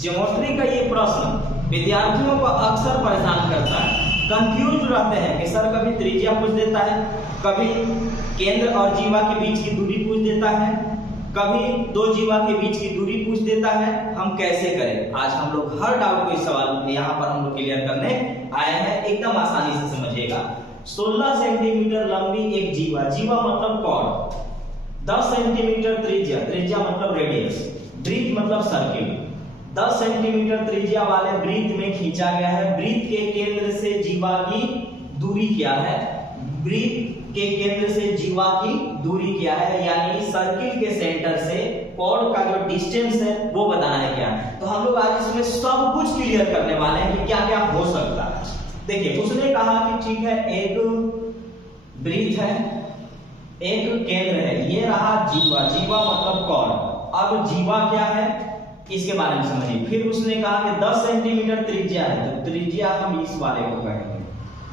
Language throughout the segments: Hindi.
ज्योमेट्री का ये प्रश्न विद्यार्थियों को अक्सर परेशान करता है, कंफ्यूज रहते हैं कि सर कभी त्रिज्या पूछ देता है, कभी केंद्र और जीवा के बीच की दूरी पूछ देता है, कभी दो जीवा के बीच की दूरी पूछ देता है, हम कैसे करें। आज हम लोग हर डाउट को इस सवाल यहाँ पर हम लोग क्लियर करने आए हैं, एकदम आसानी से समझिएगा। 16 सेंटीमीटर लंबी एक जीवा, जीवा मतलब कॉर्ड, 10 सेंटीमीटर त्रिज्या, त्रिज्या मतलब रेडियस, वृत्त मतलब सर्किल, 10 सेंटीमीटर त्रिज्या वाले वृत्त में खींचा गया है। वृत्त के केंद्र से जीवा की दूरी क्या है, वृत्त के केंद्र से जीवा की दूरी क्या है, यानी सर्किल के सेंटर से कॉर्ड का जो डिस्टेंस है वो बताना है क्या। तो हम लोग आज इसमें सब कुछ क्लियर करने वाले हैं कि क्या क्या हो सकता है। देखिए उसने कहा कि ठीक है, एक वृत्त है, एक केंद्र है, ये रहा जीवा, जीवा मतलब कॉर्ड। अब जीवा क्या है इसके बारे में समझिए। फिर उसने कहा कि 10 सेंटीमीटर त्रिज्या है, तो त्रिज्या हम इस वाले को कहेंगे,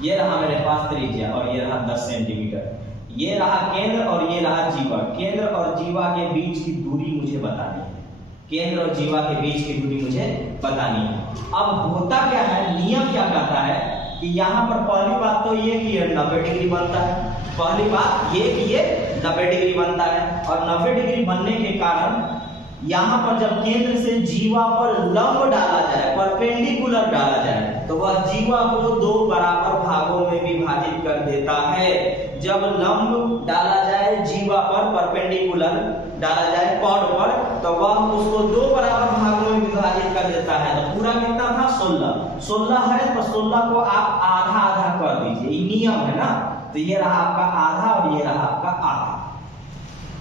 ये रहा मेरे पास त्रिज्या और ये रहा 10 सेंटीमीटर। ये रहा केंद्र और ये रहा जीवा, केंद्र और जीवा के बीच की दूरी मुझे बतानी है, केंद्र और जीवा के बीच की दूरी मुझे बतानी है। अब होता क्या है, नियम क्या कहता है कि यहाँ पर पहली बात तो ये कि ये 90 डिग्री बनता है, पहली बात ये कि ये 90 डिग्री बनता है, और 90 डिग्री बनने के कारण यहाँ पर जब केंद्र से जीवा पर लंब डाला जाए, परपेंडिकुलर डाला जाए, तो वह जीवा को दो बराबर भागों में विभाजित कर देता है। जब लंब डाला जाए जीवा पर, परपेंडिकुलर डाला जाए कॉर्ड पर, तो वह उसको दो बराबर भागों में विभाजित कर देता है। तो पूरा कितना था 16 है, तो 16 को आप आधा आधा कर दीजिए, ये नियम है ना। तो ये रहा आपका आधा और ये रहा आपका आधा।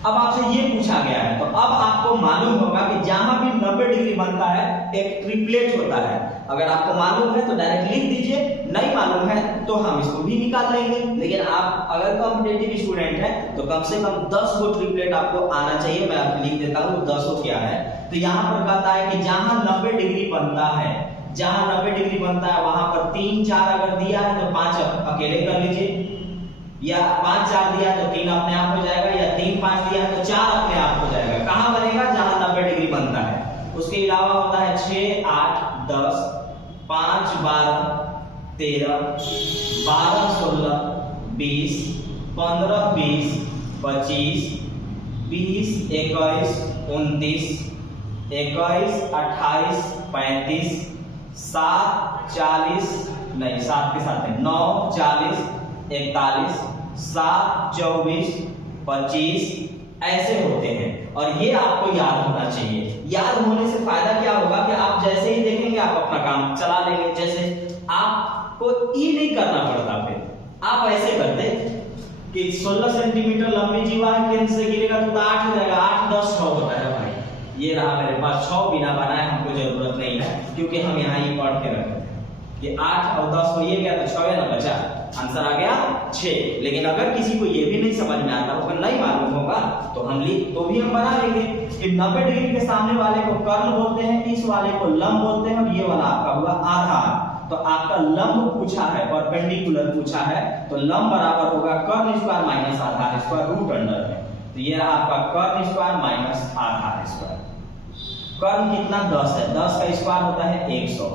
अब आपसे ये पूछा गया है, तो अब आपको मालूम होगा कि जहां भी 90 डिग्री बनता है एक ट्रिपलेट होता है। अगर आपको मालूम है तो डायरेक्ट लिख दीजिए, नहीं मालूम है तो हम इसको भी निकाल लेंगे। लेकिन आप अगर कॉम्पिटिटिव स्टूडेंट हैं तो कम से कम 10 गो ट्रिपलेट आपको आना चाहिए। मैं आपको लिख देता हूँ 10 क्या है। तो यहाँ पर कहता है कि जहां 90 डिग्री बनता है, जहां 90 डिग्री बनता है वहां पर 3 4 अगर दिया है तो 5 अकेले कर लीजिए, या 5 4 दिया तो 3 अपने आप हो जाएगा, या 3 5 दिया तो 4 अपने आप हो जाएगा। कहां बनेगा, जहां 90 डिग्री बनता है। उसके अलावा होता है 6 8 10 5 12 13 12 16 20 15 20 25 20 21 29 21 28 35 7 40 नहीं 7 के साथ है 9 40 41 7 24 25 ऐसे होते हैं। और ये आपको याद होना चाहिए। याद होने से फायदा क्या होगा कि आप जैसे ही देखेंगे आप अपना काम चला लेंगे। जैसे आपको ई नहीं करना पड़ता, फिर आप ऐसे करते कि 16 सेंटीमीटर लंबी जीवा है, केंद्र से गिरेगा तो 8 हो जाएगा, 8 10 6 होता है भाई। ये रहा मेरे पास 6, बिना बनाए हमको जरूरत नहीं है, क्योंकि हम यहाँ ही पढ़ के रखते हैं कि 8 और 10 हो ये गया तो 6 ना बचा, आंसर आ गया 6। लेकिन अगर किसी को ये भी नहीं समझ में आता होगा, नहीं मालूम होगा, तो हम लिख तो भी हम बना लेंगे कि 90 डिग्री के सामने वाले को कर्ण बोलते हैं, इस वाले को लंब बोलते हैं, और ये वाला आपका हुआ आधा। तो आपका लंब पूछा है, परपेंडिकुलर पूछा है, तो लंब बराबर होगा कर्ण स्क्वायर माइनस आधा स्क्वायर रूट अंडर में। तो ये रहा आपका कर्ण स्क्वायर माइनस आधा स्क्वायर। कर्ण कितना 10 है, 10 का स्क्वायर होता है 100,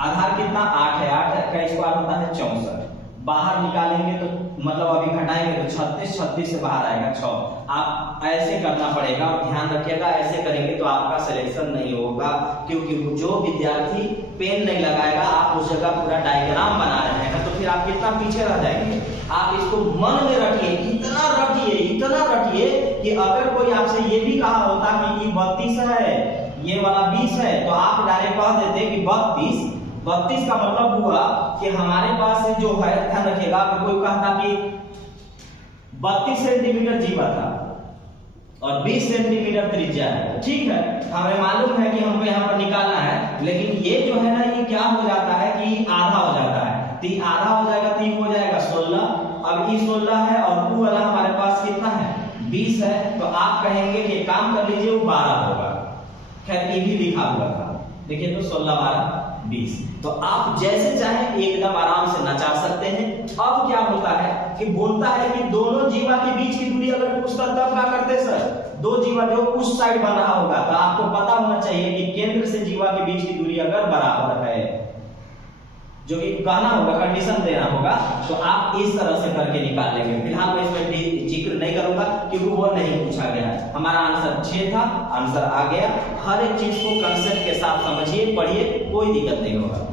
आधार कितना 8 है, 8 का स्क्वायर होता है 64। बाहर निकालेंगे तो मतलब अभी घटाएंगे तो 36, 36 से बाहर आएगा 6। आप ऐसे करना पड़ेगा, और ध्यान रखिएगा ऐसे करेंगे तो आपका सिलेक्शन नहीं होगा, क्योंकि जो विद्यार्थी पेन नहीं लगाएगा, आप उस जगह पूरा डायग्राम बना रहे हैं तो फिर आप कितना पीछे रह जाएंगे। आप इसको मन में रखिए, इतना रखिए कि अगर कोई आपसे ये भी कहा होता कि ये 32 है, ये वाला 20 है, तो आप डायरेक्ट कह देते कि 32 का मतलब हुआ कि हमारे पास जो है, ध्यान रखिएगा, अगर कोई कहता कि 32 सेंटीमीटर जीवा था और 20 सेंटीमीटर त्रिज्या है, ठीक है, हमें मालूम है कि हमको यहाँ पर निकालना है, लेकिन ये जो है ना, ये क्या हो जाता है कि आधा हो जाता है, 3 आधा हो जाएगा, 3 हो जाएगा 16। अब ये 16 है और 2 वाला हमारे पास कितना है 20 है, तो आप कहेंगे कि काम कर लीजिए वो 12 होगा। खैर ये भी लिखा हुआ था, देखिए तो 16 12 20। तो आप जैसे चाहे एकदम आराम से नचा सकते हैं। अब क्या होता है कि बोलता है कि दोनों जीवा के बीच की दूरी अगर पूछता तब क्या करते सर, दो जीवा जो उस साइड बन रहा होगा, तो आपको पता होना चाहिए कि केंद्र से जीवा के बीच की दूरी अगर बराबर है, जो कि कहना होगा, कंडीशन देना होगा, तो आप इस तरह से करके निकाल लेंगे। फिलहाल मैं इसमें जिक्र नहीं करूंगा क्योंकि वो नहीं पूछा गया है। हमारा आंसर 6 था, आंसर आ गया। हर एक चीज को कंसेप्ट के साथ समझिए, पढ़िए, कोई दिक्कत नहीं होगा।